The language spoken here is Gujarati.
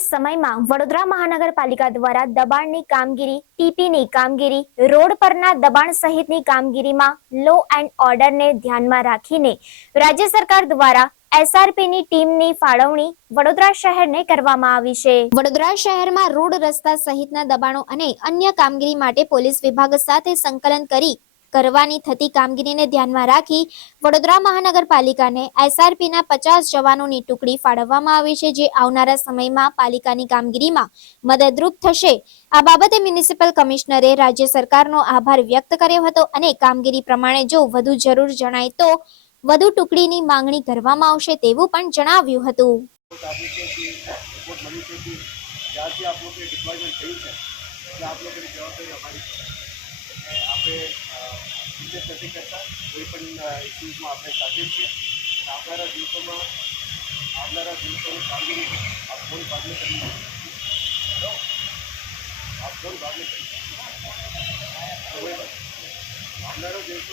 સમયમાં વડોદરા મહાનગરપાલિકા દ્વારા દબાણની કામગીરી, ટીપીની કામગીરી, રોડ પરના દબાણ સહિતની કામગીરીમાં લો એન્ડ ઓર્ડરને ધ્યાનમાં રાખીને રાજ્ય સરકાર દ્વારા એસઆરપીની ટીમની ફાળવણી વડોદરા શહેરને કરવામાં આવી છે. વડોદરા શહેરમાં રોડ રસ્તા સહિતના દબાણો અને અન્ય કામગીરી માટે પોલીસ વિભાગ સાથે સંકલન કરી કરવાની થતી કામગીરીને ધ્યાનમાં રાખી વડોદરા મહાનગરપાલિકાને એસઆરપીના પચાસ જવાનોની ટુકડી ફાળવવામાં આવી છે, જે આવનારા સમયમાં પાલિકાની કામગીરીમાં મદદરૂપ થશે. આ બાબતે મ્યુનિસિપલ કમિશનરે રાજ્ય સરકારનો આભાર વ્યક્ત કર્યો હતો અને કામગીરી પ્રમાણે જો વધુ જરૂર જણાય તો વધુ ટુકડીની માંગણી કરવામાં આવશે તેવું પણ જણાવ્યું હતું. આપ લોકોની જવાબદારી અમારી છે આપણે વિશેષ નથી કરતા. કોઈ પણ ઇસ્યુઝમાં આપણે સાથે છીએ. આવનારા દિવસોમાં, આવનારા દિવસોની કામગીરી આપ કોઈ ભાગને કરી બરાબર? આપ કોઈ ભાગને કરી આવનારા દિવસો